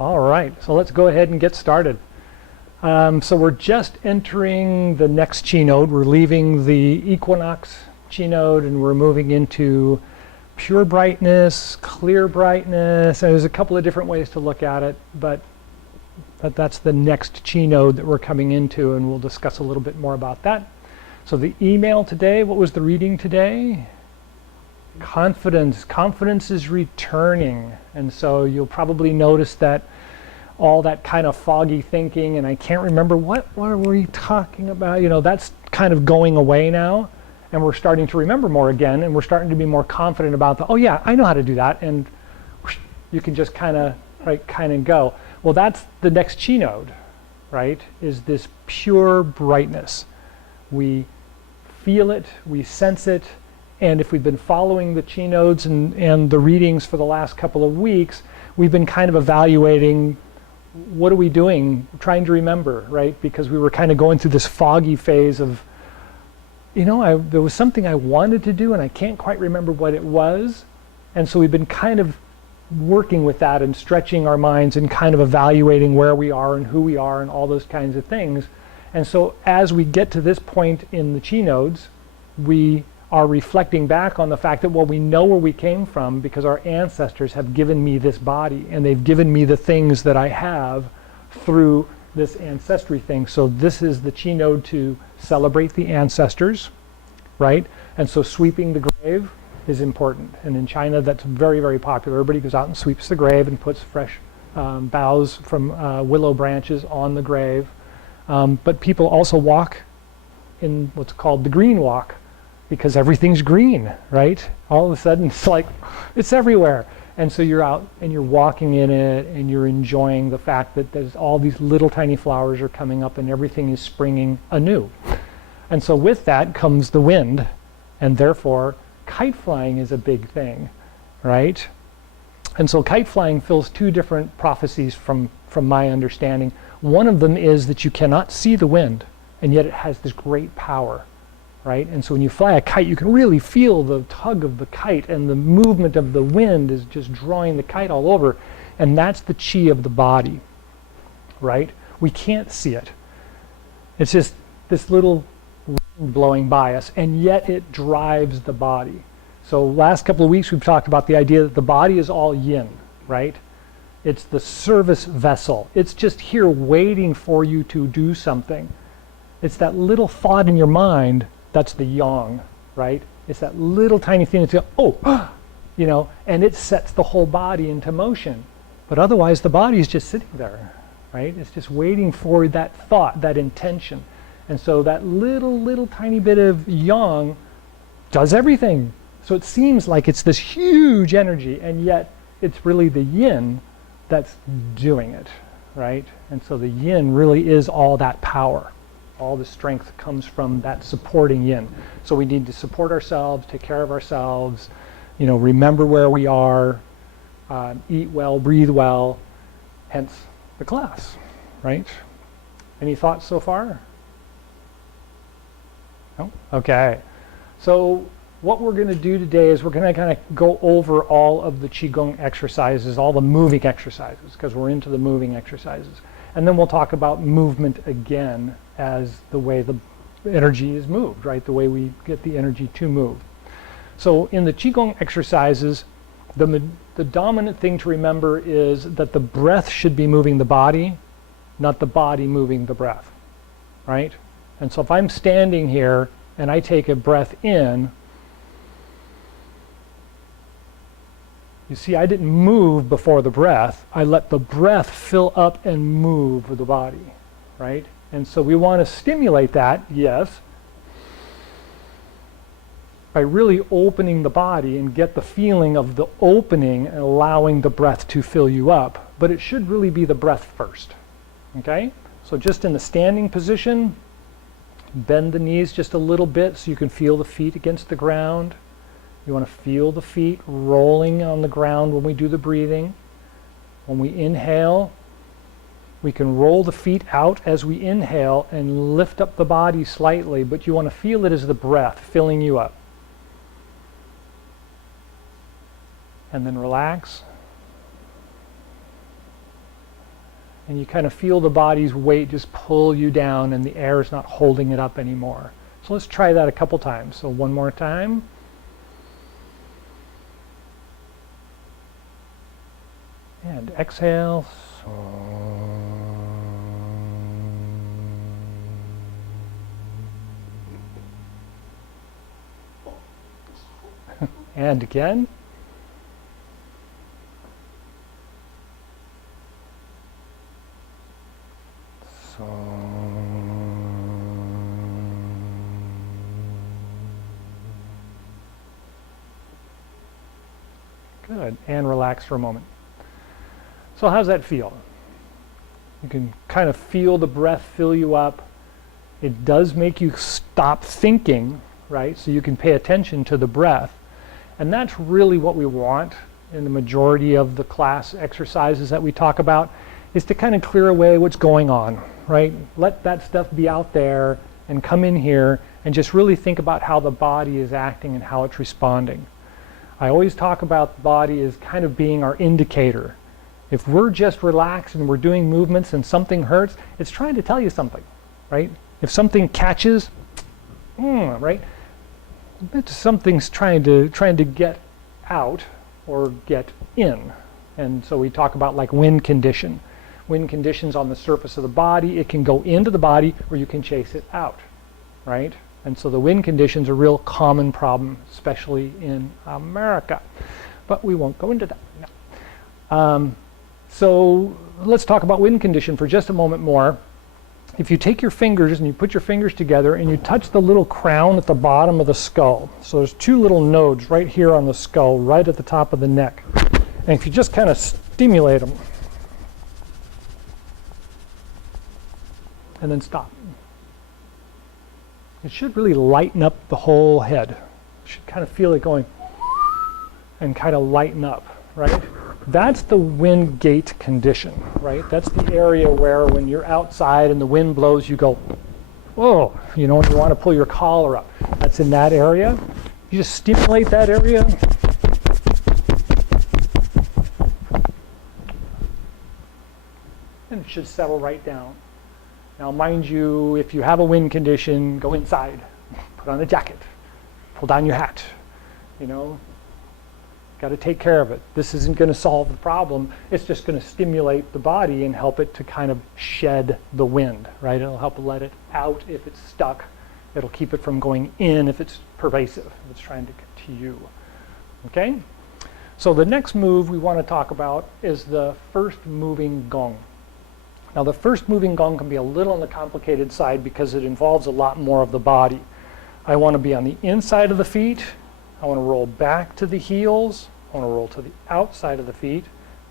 All right, so let's go ahead and get started. So we're just entering the next Chi node. We're leaving the equinox Chi node and we're moving into pure brightness, clear brightness. And there's a couple of different ways to look at it, but that's the next Chi node that we're coming into, and we'll discuss a little bit more about that. So the email today, what was the reading today? Confidence. Confidence is returning. And so you'll probably notice that all that kind of foggy thinking, and I can't remember what were we talking about, that's kind of going away now, and we're starting to remember more again, and we're starting to be more confident about oh yeah, I know how to do that, and whoosh, you can just kind of go. Well, that's the next Chi node, right? Is this pure brightness. We feel it, we sense it, and if we've been following the Chi nodes and the readings for the last couple of weeks, we've been kind of evaluating what are we doing, trying to remember, right? Because we were kind of going through this foggy phase of, there was something I wanted to do and I can't quite remember what it was. And so we've been kind of working with that and stretching our minds and kind of evaluating where we are and who we are and all those kinds of things. And so as we get to this point in the Chi nodes, we are reflecting back on the fact that, well, we know where we came from because our ancestors have given me this body and they've given me the things that I have through this ancestry thing. So this is the Chi node to celebrate the ancestors, right? And so sweeping the grave is important. And in China, that's very, very popular. Everybody goes out and sweeps the grave and puts fresh boughs from willow branches on the grave. But people also walk in what's called the green walk, because everything's green, right? All of a sudden, it's like, it's everywhere. And so you're out and you're walking in it and you're enjoying the fact that there's all these little tiny flowers are coming up and everything is springing anew. And so with that comes the wind, and therefore kite flying is a big thing, right? And so kite flying fills two different prophecies from my understanding. One of them is that you cannot see the wind, and yet it has this great power. Right? And so when you fly a kite, you can really feel the tug of the kite, and the movement of the wind is just drawing the kite all over. And that's the chi of the body, right? We can't see it. It's just this little wind blowing by us, and yet it drives the body. So last couple of weeks we've talked about the idea that the body is all yin, right? It's the service vessel. It's just here waiting for you to do something. It's that little thought in your mind. That's the yang, right? It's that little tiny thing that's and it sets the whole body into motion. But otherwise, the body is just sitting there, right? It's just waiting for that thought, that intention. And so that little tiny bit of yang does everything. So it seems like it's this huge energy, and yet it's really the yin that's doing it, right? And so the yin really is all that power. All the strength comes from that supporting yin. So we need to support ourselves, take care of ourselves, remember where we are, eat well, breathe well, hence the class, right? Any thoughts so far? No? Okay. So what we're going to do today is we're going to kind of go over all of the Qigong exercises, all the moving exercises, because we're into the moving exercises. And then we'll talk about movement again as the way the energy is moved, right? The way we get the energy to move. So in the Qigong exercises, the dominant thing to remember is that the breath should be moving the body, not the body moving the breath, right? And so if I'm standing here and I take a breath in, you see, I didn't move before the breath. I let the breath fill up and move the body, right? And so we want to stimulate that, yes, by really opening the body and get the feeling of the opening and allowing the breath to fill you up. But it should really be the breath first, okay? So just in the standing position, bend the knees just a little bit so you can feel the feet against the ground. You want to feel the feet rolling on the ground when we do the breathing. When we inhale, we can roll the feet out as we inhale and lift up the body slightly, but you want to feel it as the breath filling you up. And then relax. And you kind of feel the body's weight just pull you down and the air is not holding it up anymore. So let's try that a couple times. So one more time. And exhale. And again. Good. And relax for a moment. So how's that feel? You can kind of feel the breath fill you up. It does make you stop thinking, right? So you can pay attention to the breath. And that's really what we want in the majority of the class exercises that we talk about, is to kind of clear away what's going on, right? Let that stuff be out there and come in here and just really think about how the body is acting and how it's responding. I always talk about the body as kind of being our indicator. If we're just relaxed and we're doing movements and something hurts, it's trying to tell you something, right? If something catches, right? Something's trying to get out or get in. And so we talk about like wind condition. Wind conditions on the surface of the body, it can go into the body or you can chase it out, right? And so the wind conditions are a real common problem, especially in America. But we won't go into that. No. So let's talk about wind condition for just a moment more. If you take your fingers and you put your fingers together and you touch the little crown at the bottom of the skull. So there's two little nodes right here on the skull, right at the top of the neck. And if you just kind of stimulate them, and then stop. It should really lighten up the whole head. You should kind of feel it going and kind of lighten up, right? That's the wind gate condition, right? That's the area where when you're outside and the wind blows, you go, whoa, you know, and you want to pull your collar up. That's in that area. You just stimulate that area. And it should settle right down. Now, mind you, if you have a wind condition, go inside, put on a jacket, pull down your hat, you know, got to take care of it. This isn't going to solve the problem. It's just going to stimulate the body and help it to kind of shed the wind, right? It'll help let it out if it's stuck. It'll keep it from going in if it's pervasive, if it's trying to get to you, okay? So the next move we want to talk about is the first moving gong. Now the first moving gong can be a little on the complicated side because it involves a lot more of the body. I want to be on the inside of the feet. I want to roll back to the heels. I want to roll to the outside of the feet.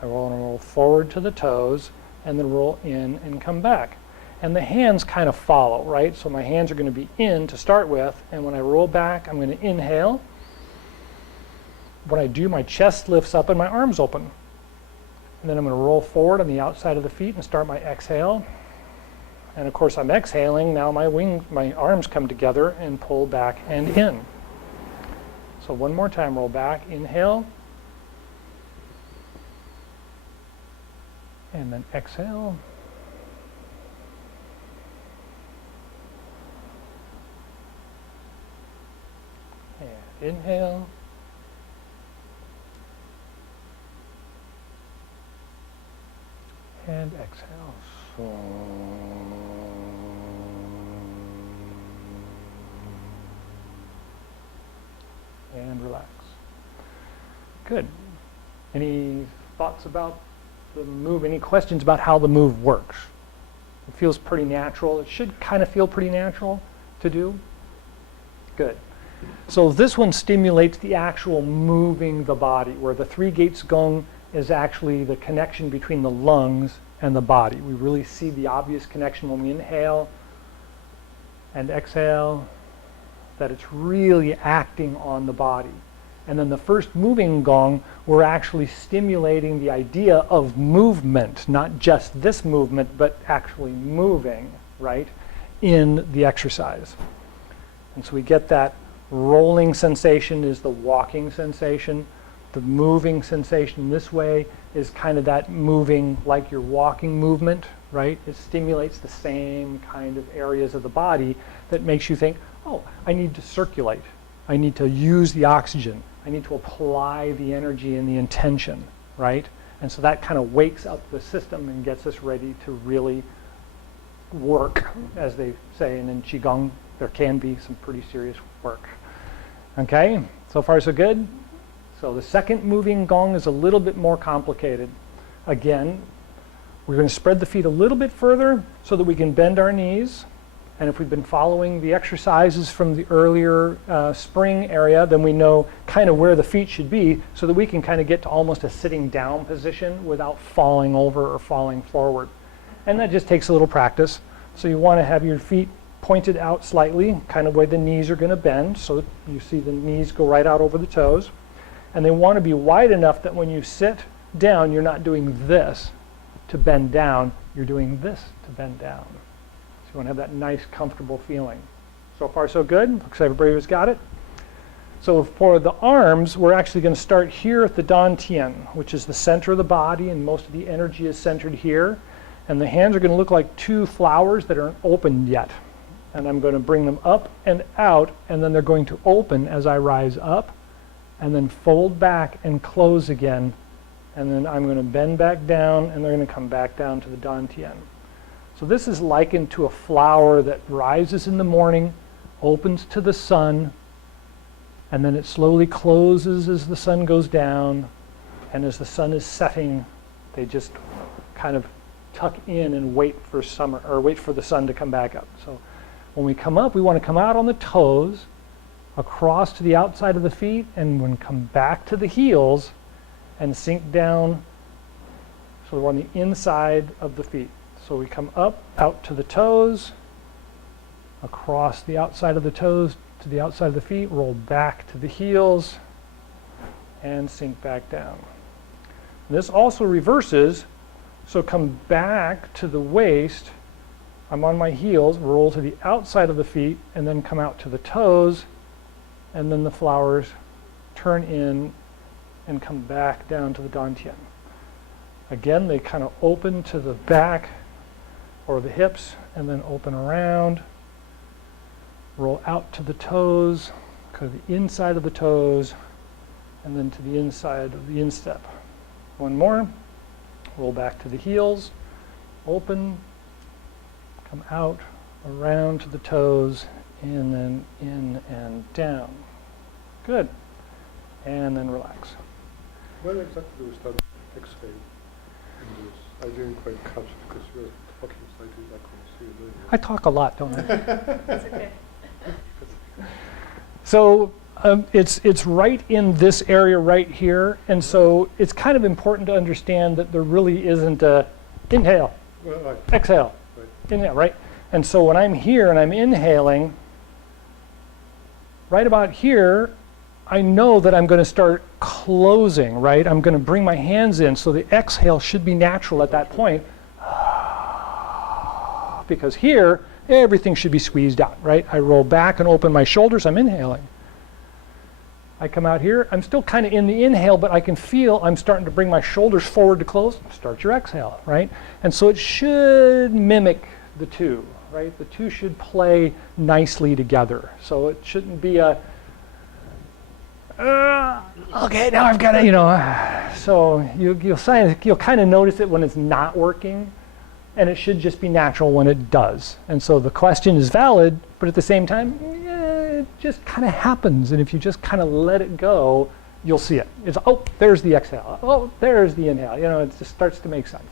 I want to roll forward to the toes and then roll in and come back. And the hands kind of follow, right? So my hands are going to be in to start with, and when I roll back, I'm going to inhale. When I do, my chest lifts up and my arms open. And then I'm going to roll forward on the outside of the feet and start my exhale. And of course I'm exhaling, now my arms come together and pull back and in. So one more time, roll back, inhale. And then exhale. And inhale. And exhale. And relax. Good. Any thoughts about the move? Any questions about how the move works? It feels pretty natural. It should kind of feel pretty natural to do. Good. So this one stimulates the actual moving the body, where the three gates gong is actually the connection between the lungs and the body. We really see the obvious connection when we inhale and exhale, that it's really acting on the body. And then the first moving gong, we're actually stimulating the idea of movement, not just this movement, but actually moving, right, in the exercise. And so we get that rolling sensation is the walking sensation. The moving sensation this way is kind of that moving like you're walking movement, right? It stimulates the same kind of areas of the body that makes you think, oh, I need to circulate. I need to use the oxygen. I need to apply the energy and the intention, right? And so that kind of wakes up the system and gets us ready to really work, as they say. And in Qigong, there can be some pretty serious work. Okay, so far so good? So the second moving gong is a little bit more complicated. Again, we're going to spread the feet a little bit further so that we can bend our knees. And if we've been following the exercises from the earlier spring area, then we know kind of where the feet should be so that we can kind of get to almost a sitting down position without falling over or falling forward. And that just takes a little practice. So you want to have your feet pointed out slightly, kind of where the knees are going to bend. So you see the knees go right out over the toes. And they want to be wide enough that when you sit down, you're not doing this to bend down. You're doing this to bend down. So you want to have that nice, comfortable feeling. So far, so good. Looks like everybody's got it. So for the arms, we're actually going to start here at the dantian, which is the center of the body, and most of the energy is centered here. And the hands are going to look like two flowers that aren't opened yet. And I'm going to bring them up and out, and then they're going to open as I rise up, and then fold back and close again. And then I'm going to bend back down, and they're going to come back down to the dantian. So this is likened to a flower that rises in the morning, opens to the sun, and then it slowly closes as the sun goes down. And as the sun is setting, they just kind of tuck in and wait for summer, or wait for the sun to come back up. So when we come up, we want to come out on the toes, across to the outside of the feet, and then come back to the heels and sink down so we're on the inside of the feet. So we come up, out to the toes, across the outside of the toes to the outside of the feet, roll back to the heels, and sink back down. And this also reverses, so come back to the waist, I'm on my heels, roll to the outside of the feet, and then come out to the toes, and then the flowers turn in and come back down to the dantian. Again, they kind of open to the back or the hips, and then open around, roll out to the toes, go to the inside of the toes, and then to the inside of the instep. One more, roll back to the heels, open, come out, around to the toes, and then in and down. Good. And then relax. When exactly do we start exhale in this? I didn't quite catch it because you were talking, so I couldn't see you doing it. I talk a lot, don't I? That's okay. So it's right in this area right here, and so it's kind of important to understand that there really isn't a inhale, Well, exhale, right. inhale, right? And so when I'm here and I'm inhaling, right about here, I know that I'm going to start closing, right? I'm going to bring my hands in, so the exhale should be natural at that point. Because here, everything should be squeezed out, right? I roll back and open my shoulders, I'm inhaling. I come out here, I'm still kind of in the inhale, but I can feel I'm starting to bring my shoulders forward to close. Start your exhale, right? And so it should mimic the two, right? The two should play nicely together. So it shouldn't be a, okay, now I've got to, so you'll kind of notice it when it's not working, and it should just be natural when it does. And so the question is valid, but at the same time, it just kind of happens. And if you just kind of let it go, you'll see it. It's, oh, there's the exhale. Oh, there's the inhale. It just starts to make sense.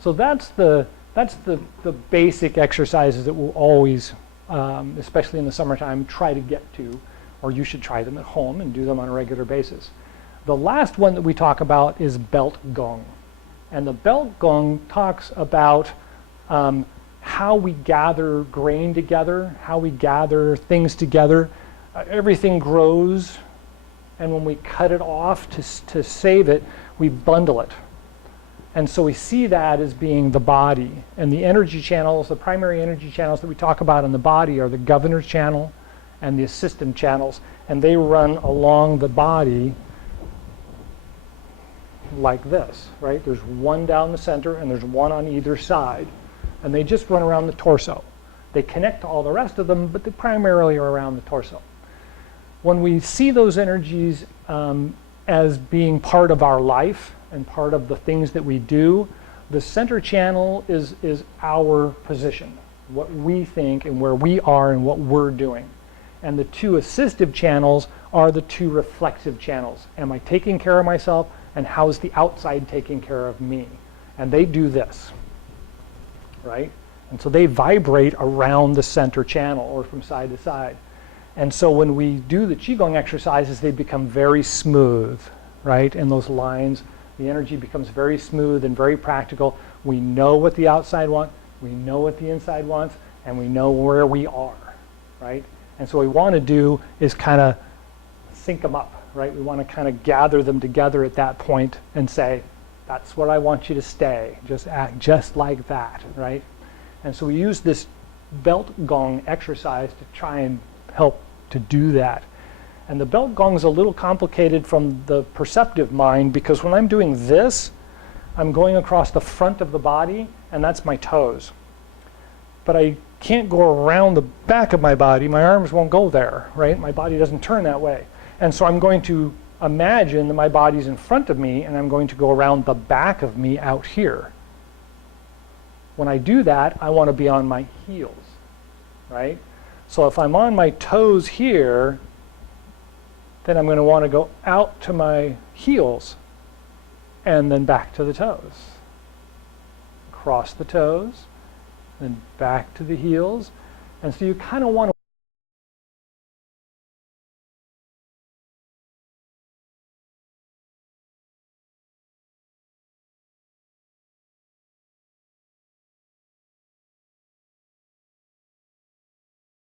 So that's the basic exercises that we'll always, especially in the summertime, try to get to, or you should try them at home and do them on a regular basis. The last one that we talk about is belt gong. And the belt gong talks about how we gather grain together, how we gather things together. Everything grows, and when we cut it off to save it, we bundle it. And so we see that as being the body. And the energy channels, the primary energy channels that we talk about in the body are the governor's channel and the assistant channels. And they run along the body like this, right? There's one down the center and there's one on either side. And they just run around the torso. They connect to all the rest of them, but they primarily are around the torso. When we see those energies as being part of our life and part of the things that we do, the center channel is our position, what we think and where we are and what we're doing. And the two assistive channels are the two reflexive channels. Am I taking care of myself, and how's the outside taking care of me? And they do this, right? And so they vibrate around the center channel or from side to side. And so when we do the Qigong exercises, they become very smooth, right? And those lines, the energy becomes very smooth and very practical. We know what the outside wants, we know what the inside wants, and we know where we are, right? And so what we want to do is kind of sync them up, right? We want to kind of gather them together at that point and say, that's where I want you to stay. Just act just like that, right? And so we use this belt gong exercise to try and help to do that. And the belt gong is a little complicated from the perceptive mind, because when I'm doing this, I'm going across the front of the body, and that's my toes. But I can't go around the back of my body. My arms won't go there, right? My body doesn't turn that way. And so I'm going to imagine that my body's in front of me, and I'm going to go around the back of me out here. When I do that, I want to be on my heels, right? So if I'm on my toes here, then I'm going to want to go out to my heels and then back to the toes. Cross the toes, then back to the heels. And so you kind of want to